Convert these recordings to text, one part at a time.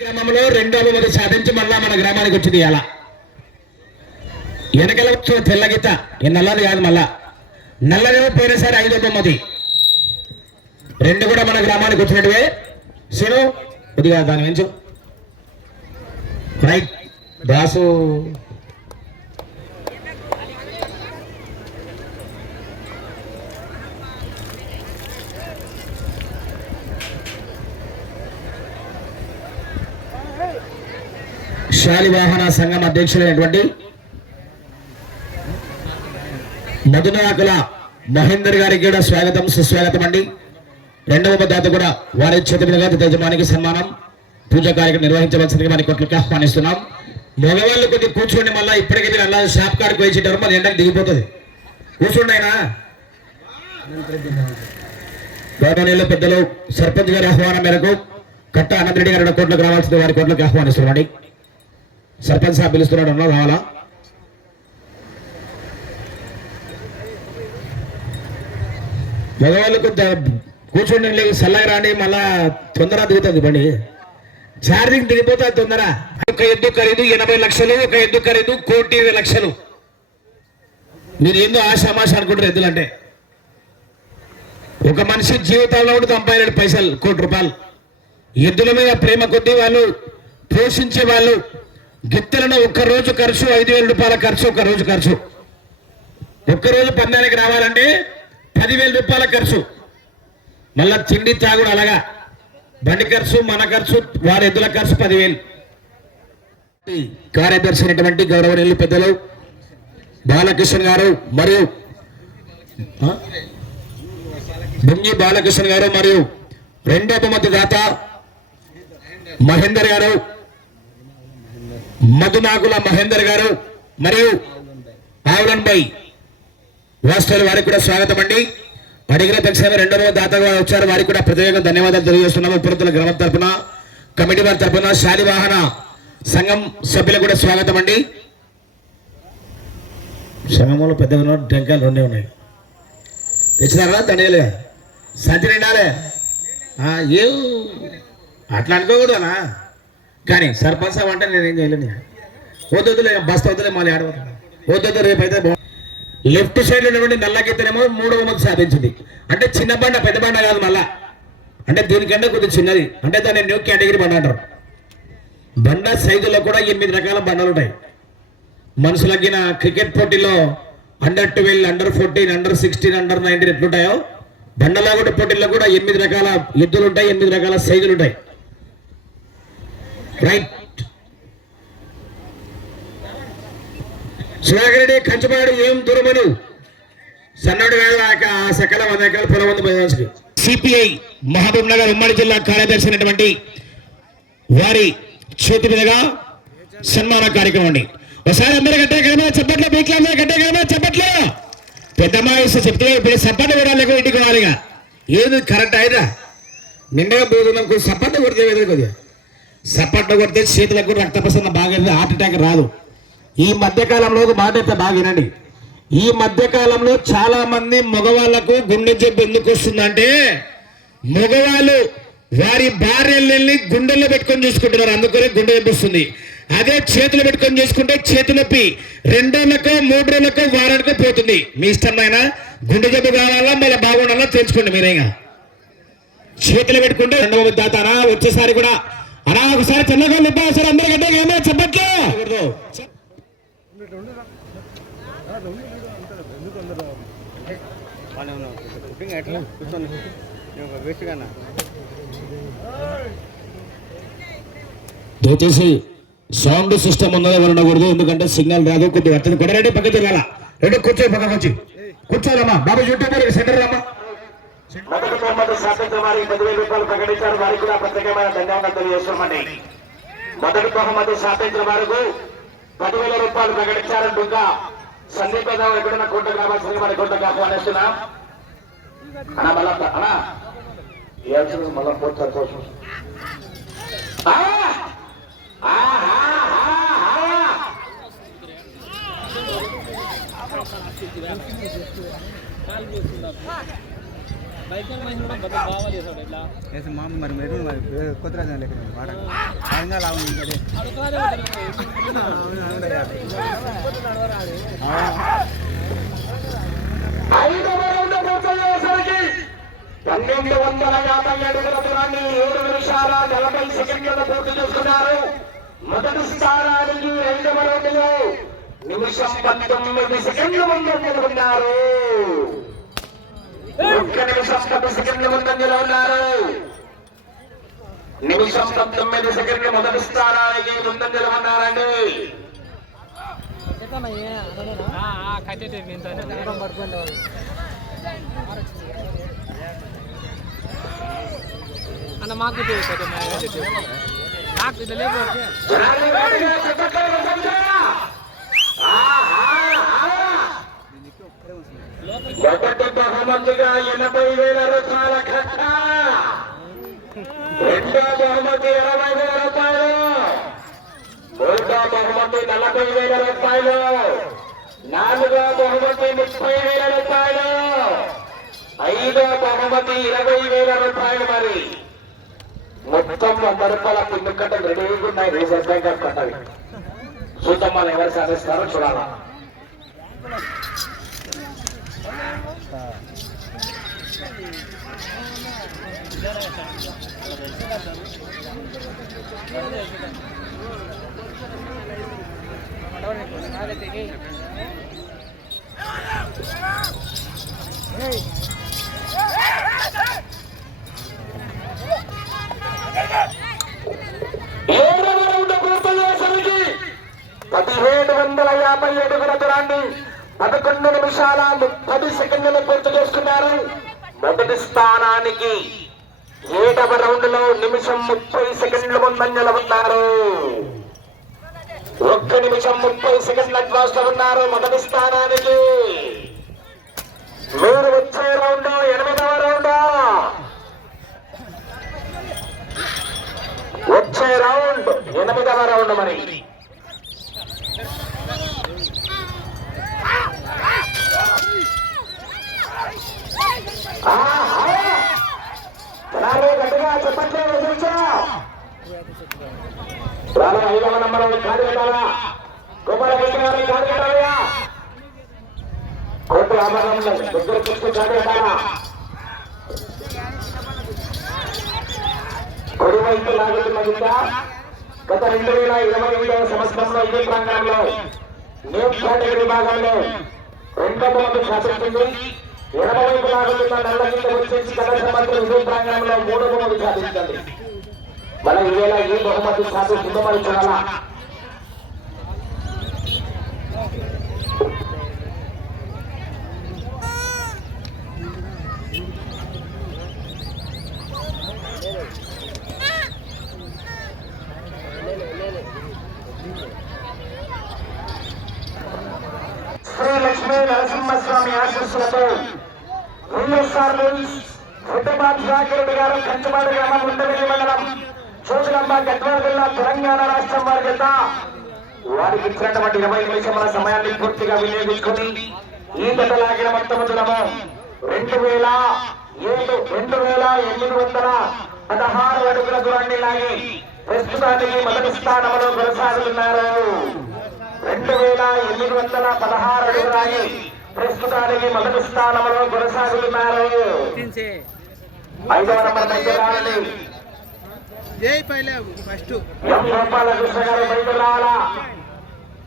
గ్రామంలో రెండవ బహుమతి సాధించి మళ్ళా మన గ్రామానికి వచ్చింది. అలా వెనకల వచ్చిన తెల్ల గీత ఈ నల్లది కాదు, మళ్ళా నల్లదేమో పోయినసారి 5వ బహుమతి. రెండు కూడా మన గ్రామానికి వచ్చినట్టువే. శిను కొద్దిగా దాని వెంచు రైట్ దాసు శాలివాహన సంఘం అధ్యక్షులైనటువంటి మధునాకుల మహేందర్ గారికి కూడా స్వాగతం సుస్వాగతం అండి. రెండవ దాత కూడా వారి చేతి మీదుగా యజమానికి సన్మానం పూజ కార్యక్రమం నిర్వహించవలసిందిగా మన కొట్లకి ఆహ్వానిస్తున్నాం. మగవాళ్ళు కొద్ది కూర్చోండి, మళ్ళీ ఇప్పటికీ మీరు అలా షాప్ కాడికి వేసేటారు, మరి ఎండకు దిగిపోతుంది. కూర్చోండి. అయినా గౌరవనీయులు పెద్దలు సర్పంచ్ గారి ఆహ్వానం మేరకు కట్ట అనంతరెడ్డి గారి కోట్లకు రావాల్సింది వారి కోట్లకి ఆహ్వానిస్తున్నామండి. సర్పంచ్ సాబ్ పిలుస్తున్నాడు అన్నా, రావాలా? మగవాళ్ళకు కూర్చోండి, చల్లగా రాండి, మళ్ళా తొందర దిగుతుంది బండి, ఛార్జింగ్ దిగిపోతుంది తొందర. ఒక ఎద్దు ఖరీదు 80 లక్షలు, ఒక ఎద్దు ఖరీదు 1,20,00,000. మీరు ఏందో ఆశామాష అనుకుంటారు ఎద్దులంటే. ఒక మనిషి జీవితంలో కూడా సంపాదించాడు పైసలు, 1 కోటి రూపాయలు. ఎద్దుల మీద ప్రేమ కొద్దీ వాళ్ళు పోషించే వాళ్ళు గిత్తెలను ఒక్కరోజు ఖర్చు 5,000 రూపాయల ఖర్చు, ఒక రోజు ఖర్చు. ఒక్కరోజు పందానికి రావాలంటే 10,000 రూపాయల ఖర్చు. మళ్ళా తిండి తాగుడు అలాగా బండి ఖర్చు, మన ఖర్చు, వారి ఎద్దుల ఖర్చు 10,000. కార్యదర్శి అయినటువంటి గౌరవనీయులు పెద్దలు బాలకృష్ణ గారు మరియు బొంగి బాలకృష్ణ గారు మరియు రెండో బహుమతి దాత మహేందర్ గారు, మధునాగుల మహేందర్ గారు మరియు ఆవులన్ బై వాస్తవులు వారికి కూడా స్వాగతం అండి. అడిగిన పక్షంగా రెండవ దాతగా వచ్చారు, వారికి కూడా ప్రత్యేకంగా ధన్యవాదాలు తెలియజేస్తున్నాము. ఉపరితల గ్రామం తరఫున, కమిటీ వారి తరఫున, శాలివాహన సంఘం సభ్యులకు కూడా స్వాగతం అండి. సంఘంలో పెద్దగా టెంకాయలు 2 ఉన్నాయి. తెచ్చినారా? తండ్రిలే సంచి నిండాలే. ఏ అట్లా అనుకోకూడదనా? కానీ సర్పంచ్ అంటే నేనేం చేయలేను. వద్దులే, బస్తా వద్దులే, మళ్ళీ ఆడవద్దు, వద్దు, రేపైతే. లెఫ్ట్ సైడ్ లో ఉన్నటువంటి నల్లగీతనేమో 3వ బహుమతి సాధించింది. అంటే చిన్న బండ, పెద్ద బండ కాదు, మళ్ళా అంటే దీనికంటే కొద్దిగా చిన్నది, అంటే దాన్ని న్యూ కేటగిరీ బండ అంటారు. బండ సైజులో కూడా 8 రకాల బండలు ఉంటాయి. మనుషులకిన క్రికెట్ పోటీలో అండర్-12, అండర్-14, అండర్-16, అండర్-19 ఎట్లుంటాయో బండలో కూడా పోటీల్లో కూడా 8 రకాల ఎద్దులు ఉంటాయి, 8 రకాల సైజులు ఉంటాయి. రైట్. సుధాకరెడ్డి కంచపాడు ఏం దూరమను సన్నడు సకల 100 ఎకరాల పొలం ఉంది బయలుదేరి. సిపిఐ మహబూబ్ నగర్ ఉమ్మడి జిల్లా కార్యదర్శి అయినటువంటి వారి చేతి మీదుగా సన్మాన కార్యక్రమం అండి. ఒకసారి అందరూ గట్టే కదా చెప్పట్లో, బీక్లో గట్టే కదా చెప్పట్లో. పెద్ద మాయసు చెప్తే ఇప్పుడు సప్పట్లు కూడా లేక ఇంటికి వారిగా ఏది కరెక్ట్ అయినా నిండగా పోతున్నాం. సప్పట్లు కొడితే కొద్దిగా సప్పట్లు కొడితే చేతులకు రక్తప్రసరణ బాగా, హార్ట్ అటాక్ రాదు. ఈ మధ్యకాలంలో ఒక మాట అయితే బాగా వినండి. ఈ మధ్యకాలంలో చాలా మంది మగవాళ్లకు గుండె జబ్బు ఎందుకు వస్తుందంటే, మగవాళ్ళు వారి భార్యల్ని గుండెల్లో పెట్టుకొని చూసుకుంటున్నారు, అందుకనే గుండె జబ్బు వస్తుంది. అదే చేతులు పెట్టుకొని చూసుకుంటే చేతి నొప్పి 2 రోజులకో 3 రోజులకో వారానికో పోతుంది. మీ ఇష్టమైన గుండె జబ్బు కావాలా మళ్ళీ బాగుండాలా తెలుసుకోండి. మీరేగా చేతులు పెట్టుకుంటే రెండవ దాత అనా వచ్చేసారి కూడా అనా ఒకసారి చిన్నగా నింపాసారి అందరూ గడ్డ ఏమో చెప్పట్లే. దయచేసి సౌండ్ సిస్టమ్ ఉన్నదో ఉండకూడదు, ఎందుకంటే సిగ్నల్ రాదు. కొద్దిగా అర్థం కొడరెడ్డి పక్కకి తిరగాల. రెండు కూర్చో, పక్కకు వచ్చి కూర్చోాలమ్మా. బాబు యూట్యూబ్ సెంటర్ రామ్మా. మొదటి బహుమతి సాధించిన వారికి 10,000 రూపాయలు ప్రకటించారు, వారికి కూడా ప్రత్యేకమైన ధన్యవాదాలు తెలియజేస్తున్నామండి. మొదటి బహుమతి సాధించిన వారికి 10,000 రూపాయలు ప్రకటించారంటూ ఇంకా సందీప్ ఎక్కడైనా కోటకు రావాల్సింది మన కోటకు ఆహ్వానిస్తున్నాం. అన్నా మళ్ళా అన్నా మళ్ళా పోతారు కోసం. బైక్ బాగా చేశాడు ఇట్లా మామూలు మరి మెరు మరి కొత్త రాజు లెక్క వాడ ఆయంగా లాభం ఇంకదే 1250 అడుగుల దూరాన్ని 7 నిమిషాల 40 సెకండ్లలో పూర్తి చేసుకున్నారు. మొదటి స్థానానికి 2వ రౌండ్లో నిమిషం 19 సెకండ్ల ముందంజలో ఉన్నారు. 1 నిమిషం 10 సెకండ్ల ముందంజలో ఉన్నారు. నిమిషం 19 సెకండ్లు మొదటి స్థానానికి ముందంజలో ఉన్నారండి. అన్న మాకు మొదటి బహుమతిగా 80,000 రూపాయల కట్ట, రెండో బహుమతి 20,000 రూపాయలు, మూడో బహుమతి 40,000 రూపాయలు, నాలుగో బహుమతి 30,000 రూపాయలు, ఐదో బహుమతి 20,000 రూపాయలు. మరి మొత్తం 100 రూపాయల పిన్ను కట్టలు రెడీగా ఉన్నాయి. రిజర్వ్ బ్యాంక్ ఆఫ్ కట్టవి చూద్దాం మనం ఎవరు సాధిస్తారో చూడాలా. ఏడవ రౌండ్ పూర్తయ్యేసరికి 1750 అడుగుల దూరాన్ని 11 నిమిషాల 30 సెకండ్లు పూర్తి చేసుకున్నారు. మొదటి స్థానానికి 7వ రౌండ్ లో నిమిషం 30 సెకండ్ల ముందంజలో ఉన్నారు. 1 నిమిషం 30 సెకండ్ల అడ్వాన్స్ లో ఉన్నారు మొదటి స్థానానికి. మీరు వచ్చే రౌండ్ 8వ రౌండ్, వచ్చే రౌండ్ 8వ రౌండ్. మరి గట్టిగా చెప్పట్లే రాను. 5వ నంబర్ కాదు పెట్టాలా, గోపాలకృష్ణ గారు కాదు పెట్టాలయా, కోర్టు ఆభరణంలో దగ్గర తీసుకుని కాదు పెట్టాలా. కొడివైపు లాగుతున్న కింద గత 2028వ సంవత్సరంలో ఇదే ప్రాంగణంలో న్యూ కేటగిరీ విభాగంలో 2వ బహుమతి సాధించింది. ఎడమవైపు లాగుతున్న నల్ల కింద వచ్చేసి గత సంవత్సరం ఇదే ప్రాంగణంలో 3వ బహుమతి సాధించింది. మనం ఈవేళ ఏ బహుమతి సాధిస్తుందో మరి చూడాలా. శ్రీ లక్ష్మీ నరసింహస్వామి ఆశీస్సులతో వైఎస్ఆర్ హైదరాబాద్ జాకిరెడ్డి గారు కంచమాడు గ్రామం ఉండవెల్లి మండలం చోటులంబ గద్వాల జిల్లా తెలంగాణ రాష్ట్రం వారి చేత వారికి ఇచ్చినటువంటి 20 నిమిషముల సమయాన్ని పూర్తిగా వినియోగించుకుని ఈ గత లాగిన మొత్తం దూరము 2,816 అడుగుల దూరాన్ని లాగి ప్రస్తుతానికి మొదటి స్థానంలో కొనసాగుతున్నారు. 2,816 అడుగులు లాగి ప్రస్తుతానికి మొదటి స్థానంలో కొనసాగుతున్నారు. 5వ నంబర్ బయలుదేరాలని जय पहले फर्स्ट एम गोपालकृष्ण गारू बयटకు రావాలా.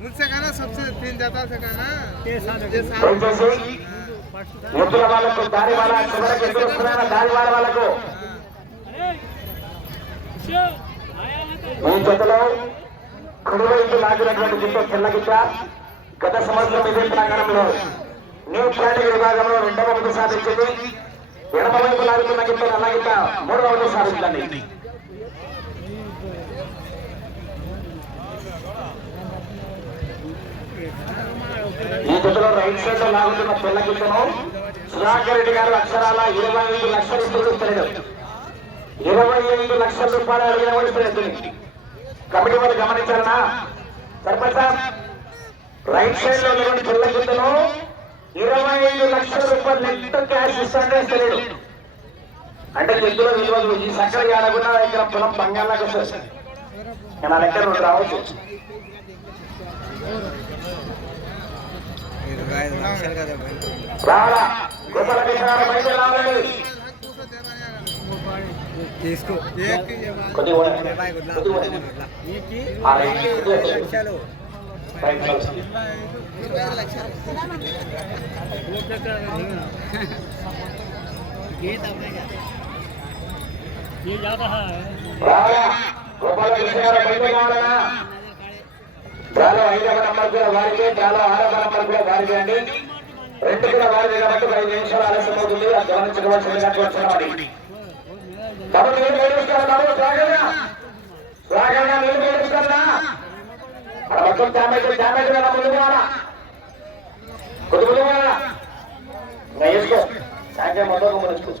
मुझसे कहना सबसे 3 जाता से कहना దయచేసి ఎద్దుల వాళ్ళకు దారి వాళ్ళ చివరికి ఎదురు వస్తున్న దారి వాళ్ళకు ఈ జతలో కుడివైపు లాగినటువంటి గిట్ట తెల్లగిట్ట గత సంవత్సరం ఇదే ప్రాంగణంలో న్యూ కేటగిరీ విభాగంలో 2వ బహుమతి సాధించింది. ఎడమవైపు లాగుతున్న గిట్ట నల్లగిట్ట 3వ బహుమతి సాధించింది. ఈ జతలో రైట్ సైడ్ లో లాగుతున్న తెల్ల గిట్టను సుధాకర్ రెడ్డి గారు అక్షరాల 25 లక్షలు ఇస్తున్నాడు. 25 లక్షల రూపాయలు అడిగిన కమిటీ వాళ్ళు గమనించారన్నా. సర్పంచ్ రైట్ సైడ్ లో ఉన్నటువంటి తెల్ల గిట్టను 25 లక్షల రూపాయలు నెట్ క్యాష్ ఇస్తాడే ఇస్తలేడు. అంటే ఎద్దులో విలువలు ఈ సక్కర ఆడకుండా ఇక్కడ పొలం బంగాళాకి వస్తుంది. నా దగ్గర రెండు రావచ్చు. 25 లక్షలు కదా రావాలా గోపాల కృష్ణ బయట రావాలి. తీసుకో కొద్దిగా లక్షలు 25 లక్షలు గోపాల కృష్ణ బయట రావాలా. డ్రాలో 5వ నంబర్ కూడా వారికి, డ్రాలో 6వ నంబర్ కూడా వారికి అండి. 2 కూడా వారికి కాబట్టి 5 నిమిషాలు ఆలస్యం అవుతుంది. అది గమనించవలసిందిగా కోరుతున్నామని. బాబు నీళ్ళు వేడుస్తారా? బాబు స్వాగంగా నీళ్ళు వేడుస్తారా? మన మొత్తం డ్యామేజ్ కదా ముందు కావాలా కొద్ది ముందు కావాలా ఇంకా వేసుకో. సాయంత్రం మొత్తం వేసుకో.